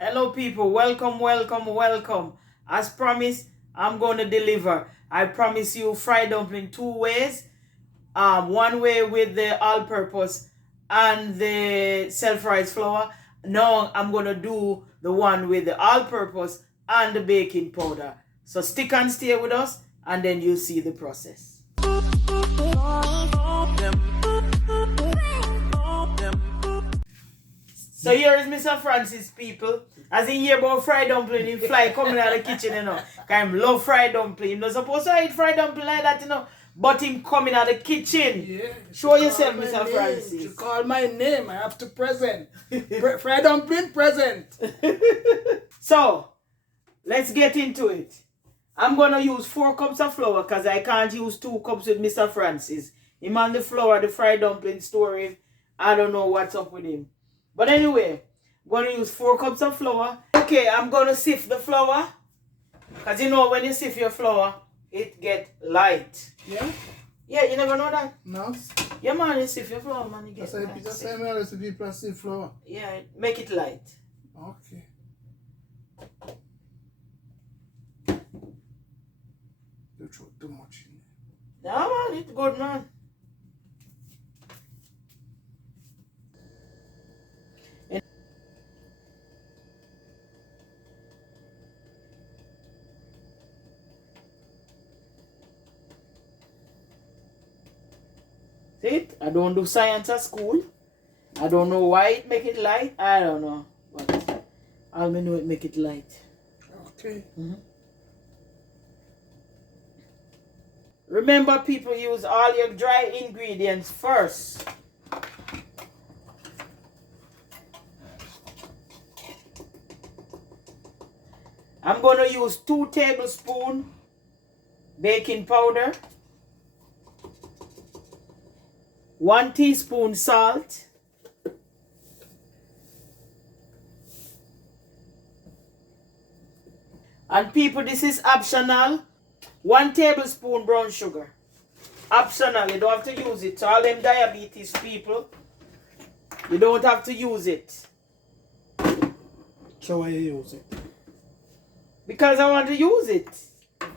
Hello people, welcome, welcome, welcome. As promised, I'm going to deliver. I promise you fried dumpling two ways. One way with the all-purpose and the self-rise flour. Now I'm going to do the one with the all-purpose and the baking powder. So stick and stay with us and then you'll see the process. So here is Mr. Francis, people. As he hear about fried dumpling, he fly coming out of the kitchen, you know. Because he love fried dumpling. He's not supposed to eat fried dumpling like that, you know. But him coming out of the kitchen. Yeah. Show yourself, Mr. Francis. You call my name, I have to present. Fried dumpling, present. So, let's get into it. I'm going to use 4 cups of flour because I can't use 2 cups with Mr. Francis. Him and the flour, the fried dumpling story, I don't know what's up with him. But anyway, I'm going to use 4 cups of flour. Okay, I'm going to sift the flour. Because you know when you sift your flour, it get light. Yeah? Yeah, you never know that? No. Yeah, man, you sift your flour, man, you get light. That's the same as the people sift flour. Yeah, make it light. Okay. You throw too much in there. No, man, it's good, man. See, I don't do science at school. I don't know why it make it light. I don't know. But I'll know it make it light. Okay. Remember, people, use all your dry ingredients first. I'm going to use 2 tablespoons baking powder, 1 teaspoon salt, and people, this is optional. 1 tablespoon brown sugar. Optional, you don't have to use it. So all them diabetes people, you don't have to use it. So why you use it? Because I want to use it.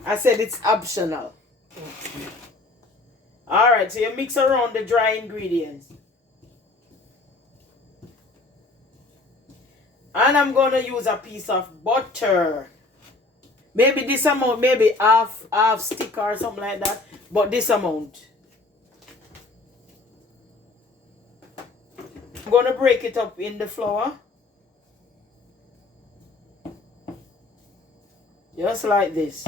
I said it's optional. Okay. Alright, so you mix around the dry ingredients. And I'm going to use a piece of butter. Maybe this amount, maybe half stick or something like that. But this amount. I'm going to break it up in the flour. Just like this.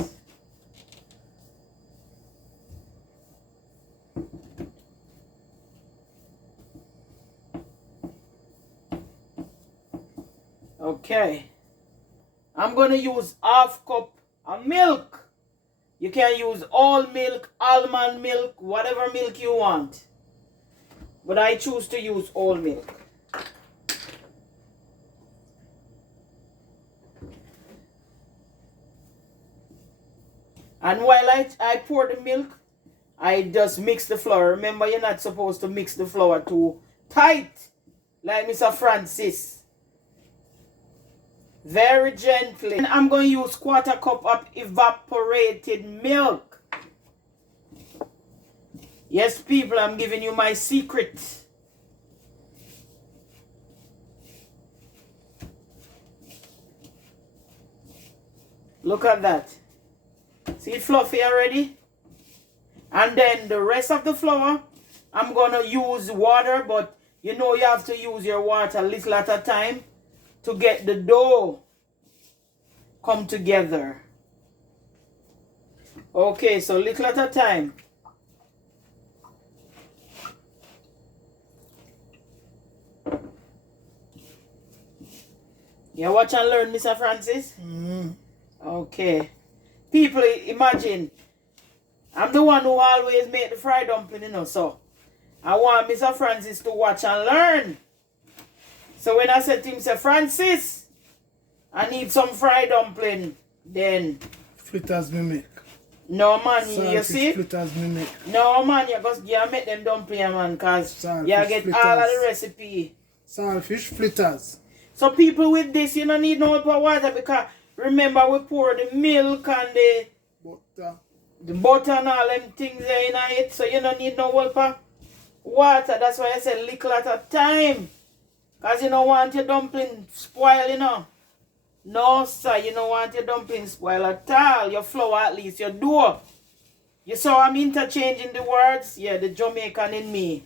Okay. I'm going to use half cup of milk. You can use all milk, almond milk, whatever milk you want. But I choose to use all milk. And while I pour the milk, I just mix the flour. Remember, you're not supposed to mix the flour too tight, like Mr. Francis. Very gently. And I'm going to use 1/4 cup of evaporated milk. Yes, people, I'm giving you my secret. Look at that. See it fluffy already? And then the rest of the flour, I'm going to use water, but you know you have to use your water a little at a time to get the dough come together. Okay, so little at a time. You watch and learn, Mr. Francis? Okay. People, imagine, I'm the one who always make the fried dumpling, you know, so I want Mr. Francis to watch and learn. So when I said to him, say, Francis, I need some fried dumpling, then... Fritters me make. No, man, you see? Fritters me make. No, man, you make them dumpling, man, because you get all of the recipe. Saltfish fritters. So people with this, you don't need no help of water because remember we pour the milk and the butter and all them things there in it. So you don't need no help of water. That's why I said little at a time. Because you don't want your dumpling spoil, you know. No, sir, you don't want your dumpling spoil at all. Your flour at least, your dough. You saw I'm interchanging the words? Yeah, the Jamaican in me.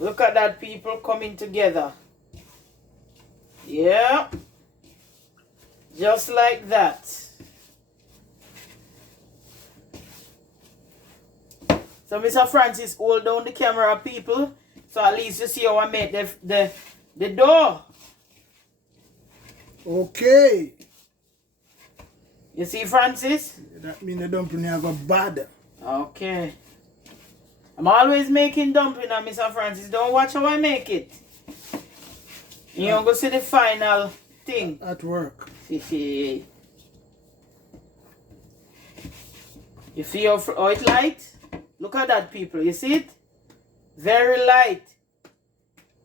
Look at that, people coming together. Yeah. Just like that. So Mr. Francis, hold down the camera, people. So at least you see how I made the dough. Okay. You see, Francis? That means the dumpling have a bad. Okay. I'm always making dumpling, and Mr. Francis. Don't watch how I make it. You don't go see the final thing. At work. You see how it's light? Look at that, people. You see it? Very light.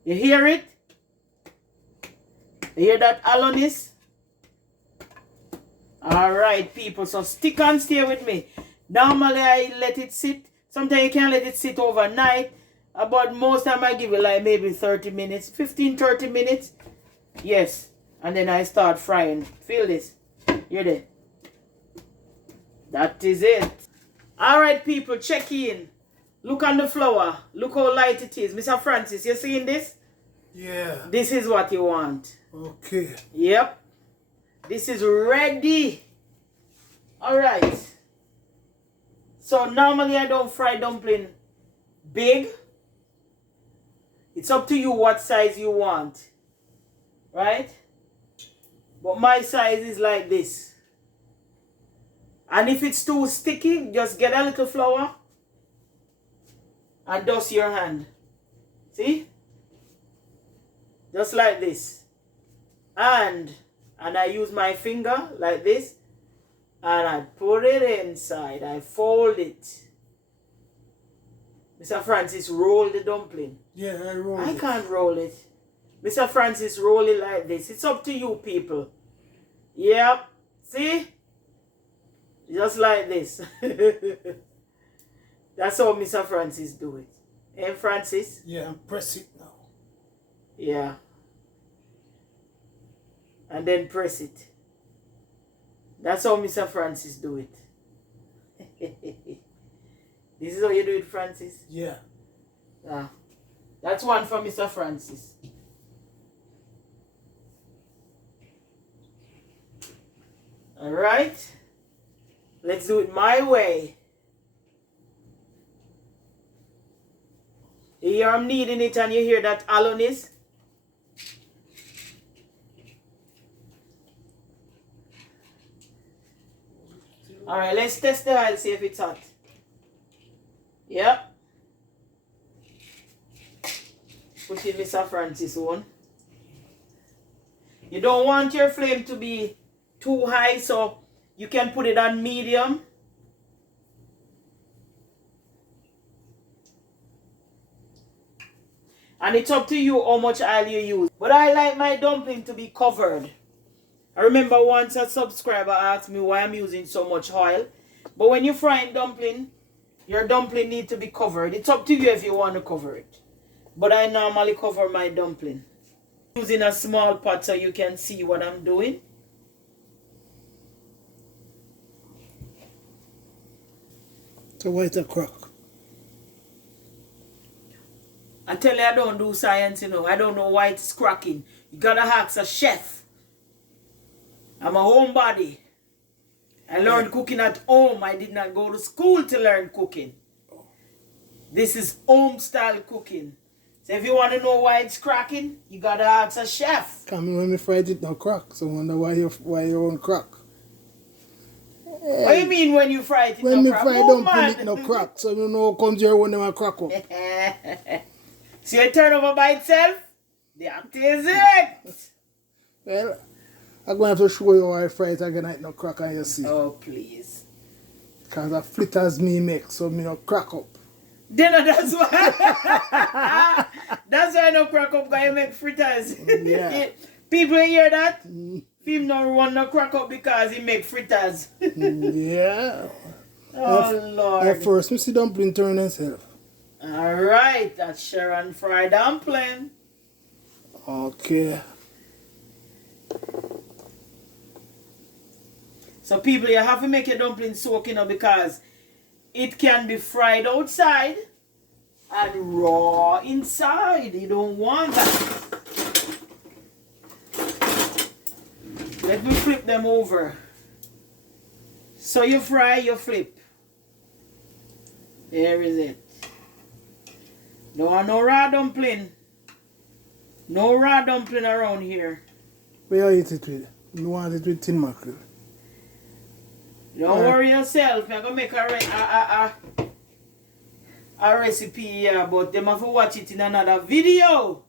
You hear it? You hear that aloneness? Alright, people. So stick and stay with me. Normally, I let it sit. Sometimes you can let it sit overnight. But most time I give it like maybe 30 minutes. 15-30 minutes. Yes. And then I start frying. Feel this. Hear that? That is it. Alright, people. Check in. Look on the flour. Look how light it is. Mr. Francis, you seeing this? Yeah. This is what you want. Okay. Yep. This is ready. Alright. So normally I don't fry dumpling big. It's up to you what size you want. Right? But my size is like this. And if it's too sticky, just get a little flour and dust your hand. See? Just like this. And I use my finger like this. And I put it inside. I fold it. Mr. Francis, roll the dumpling. Yeah, I roll I it. can't roll it. Mr. Francis, roll it like this. It's up to you, people. Yep. See? Just like this. That's how Mr. Francis do it. Eh, Francis? Yeah, and press it now. Yeah. And then press it. That's how Mr. Francis do it. This is how you do it, Francis? Yeah. That's one for Mr. Francis. Alright. Let's do it my way. You hear I'm kneading it and you hear that aloneness? Alright, let's test the oil, see if it's hot. Yep. Put in Mr. Francis one. You don't want your flame to be too high, so you can put it on medium. And it's up to you how much oil you use. But I like my dumpling to be covered. I remember once a subscriber asked me why I'm using so much oil. But when you're frying dumpling, your dumpling needs to be covered. It's up to you if you want to cover it. But I normally cover my dumpling. Using a small pot so you can see what I'm doing. So why it's a crack? I tell you, I don't do science, you know. I don't know why it's cracking. You gotta ask a chef. I'm a homebody. I learned cooking at home. I did not go to school to learn cooking. This is home style cooking. So if you want to know why it's cracking, you gotta ask a chef. Come when me fried it no crack. So I wonder why you won't crack. What do you mean when you fry it? When no me crack? fry Oh, dumpling it no crack. So you know how comes here when them a crack up. See it turn over by itself? That is it. Well, I'm going to have to show you how I fry it again. It no crack and you see. Oh, please. Because the flitters me make so me no crack up. Then that's why. That's why I no crack up guy make fritters. Yeah. People hear that? Him no run no crack up because he make fritters. Yeah. Oh Lord. At first, Mr. Dumpling turn himself. Alright, that's Sharon fried dumpling. Okay. So people, you have to make your dumpling soak, you know, because it can be fried outside and raw inside. You don't want that. Let me flip them over. So you fry, you flip. There is it. Don't want no raw dumpling. No raw dumpling around here. Where you eat it with? You want it with tin mackerel? Don't worry yourself. I'm going to make a recipe here, but them have to watch it in another video.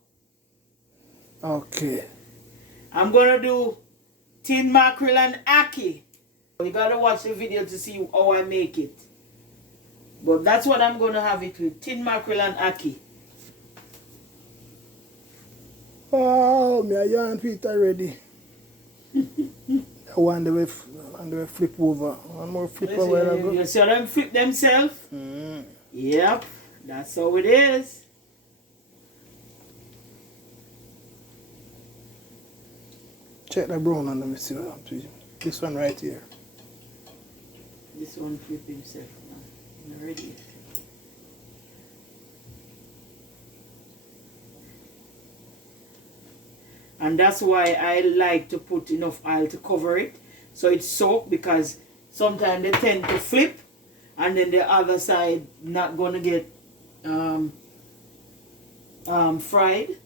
Okay. I'm going to do tin mackerel and ackee. You got to watch the video to see how I make it. But that's what I'm going to have it with. Tin mackerel and ackee. Oh, me a yarn feet already. I want the way flip over. One more flip over. You see them flip themselves? Yep, that's how it is. Check the brown on them. See what I'm doing. This one right here. This one flip himself now. Ready. And that's why I like to put enough oil to cover it so it's soaked, because sometimes they tend to flip and then the other side not gonna get fried.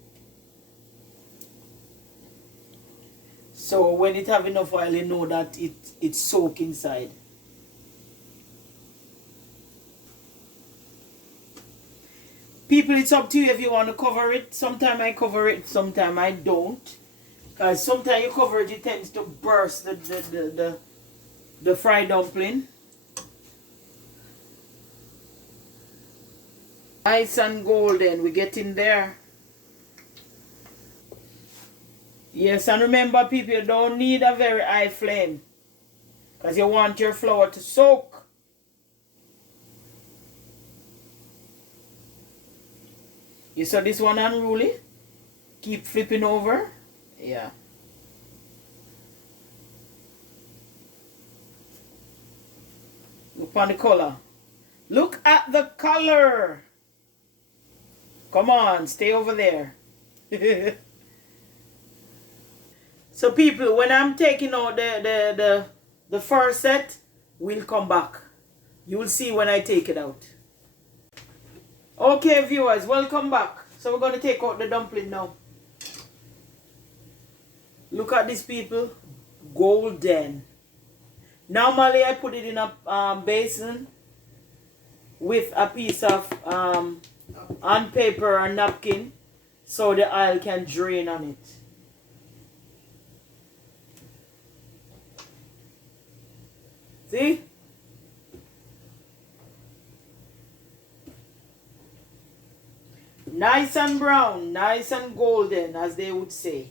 So when it have enough oil, you know that it's soaked inside. People, it's up to you if you want to cover it. Sometimes I cover it, sometimes I don't. Because sometimes you cover it, it tends to burst the fried dumpling. Nice and golden, we get in there. Yes, and remember people, you don't need a very high flame. Because you want your flour to soak. You saw this one unruly? Keep flipping over. Yeah. Look on the color. Look at the color. Come on, stay over there. So people, when I'm taking out the first set, we'll come back. You will see when I take it out. Okay, viewers, welcome back. So we're going to take out the dumpling now. Look at this, people. Golden. Normally, I put it in a basin with a piece of on paper or napkin so the oil can drain on it. See? Nice and brown, nice and golden, as they would say.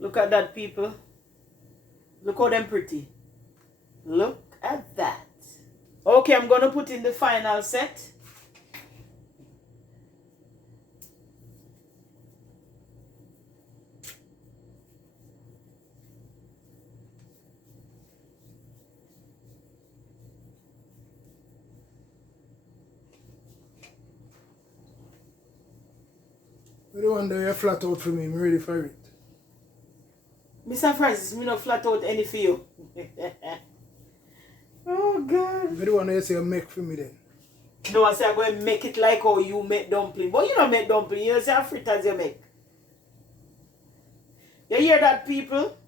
Look at that, people. Look how them pretty. Look at that. Okay, I'm going to put in the final set. I don't wonder you're flat out for me. I'm ready for it. Mr. Francis, me not flat out any for you. Oh, God. I don't wonder you say you make for me then. No, I say I'm going to make it like how you make dumpling. But you don't make dumpling. You say fritters you make. You hear that, people?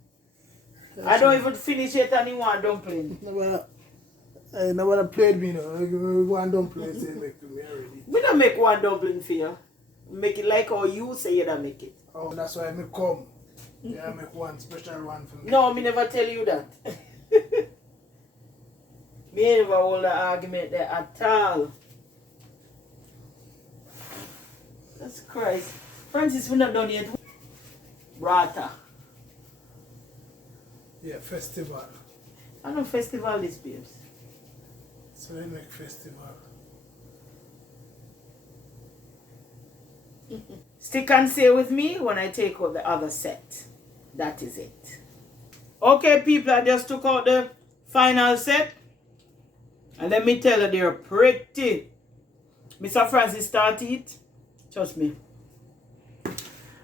I don't even finish it and you want dumpling. Nobody played me now. One dumpling say make for me already. We don't make one dumpling for you. make it like how you say you don't make it. Oh, that's why I come. Yeah, I make one special one for me. No, me never tell you that. Me never hold the argument there at all. That's Christ. Francis, we're not done yet. Rata. Yeah, festival. I know festival is, babes. So they make festival. Stick and stay with me when I take out the other set. That is it. Okay, people, I just took out the final set. And let me tell you, they're pretty. Mr. Francis started it. Trust me.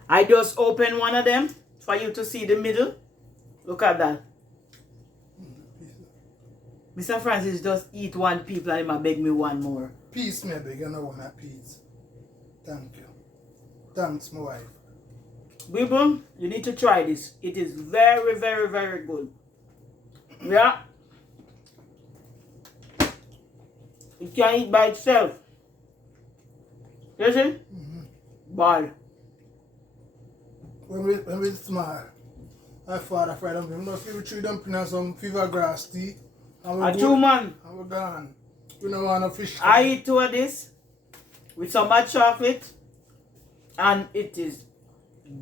I just opened one of them for you to see the middle. Look at that. Mr. Francis just eat one people and he might beg me one more. Peace, me beg. You know want a piece. Thank you. Thanks, my wife. People, you need to try this. It is very, very, very good. Yeah. It can eat by itself. You see? Ball. When we small, my father fried dumpling. We must give 3 dumplings and some fever grass tea. And A 2 man. And we're gone. We don't want no fish. I eat 2 of this with some hot chocolate and it is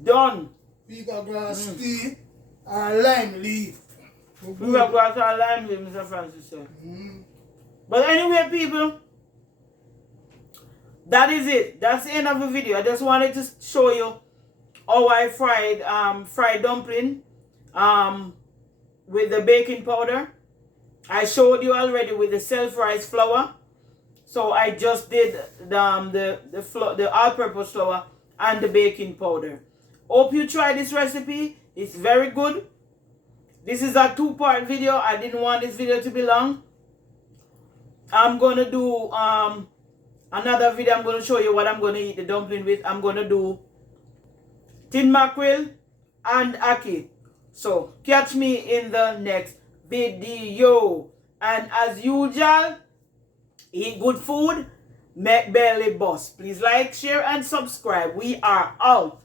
done. Fever grass tea and lime leaf. We have got our lime leaf, Mr. Francis said. But anyway, people, that is it. That's the end of the video. I just wanted to show you how I fried dumpling with the baking powder. I showed you already with the self-rise flour. So I just did the all-purpose flour and the baking powder. Hope you try this recipe. It's very good. This is a 2-part video. I didn't want this video to be long. I'm going to do another video. I'm going to show you what I'm going to eat the dumpling with. I'm going to do tin mackerel and ackee. So catch me in the next video. And as usual, eat good food, make belly bust. Please like, share, and subscribe. We are out.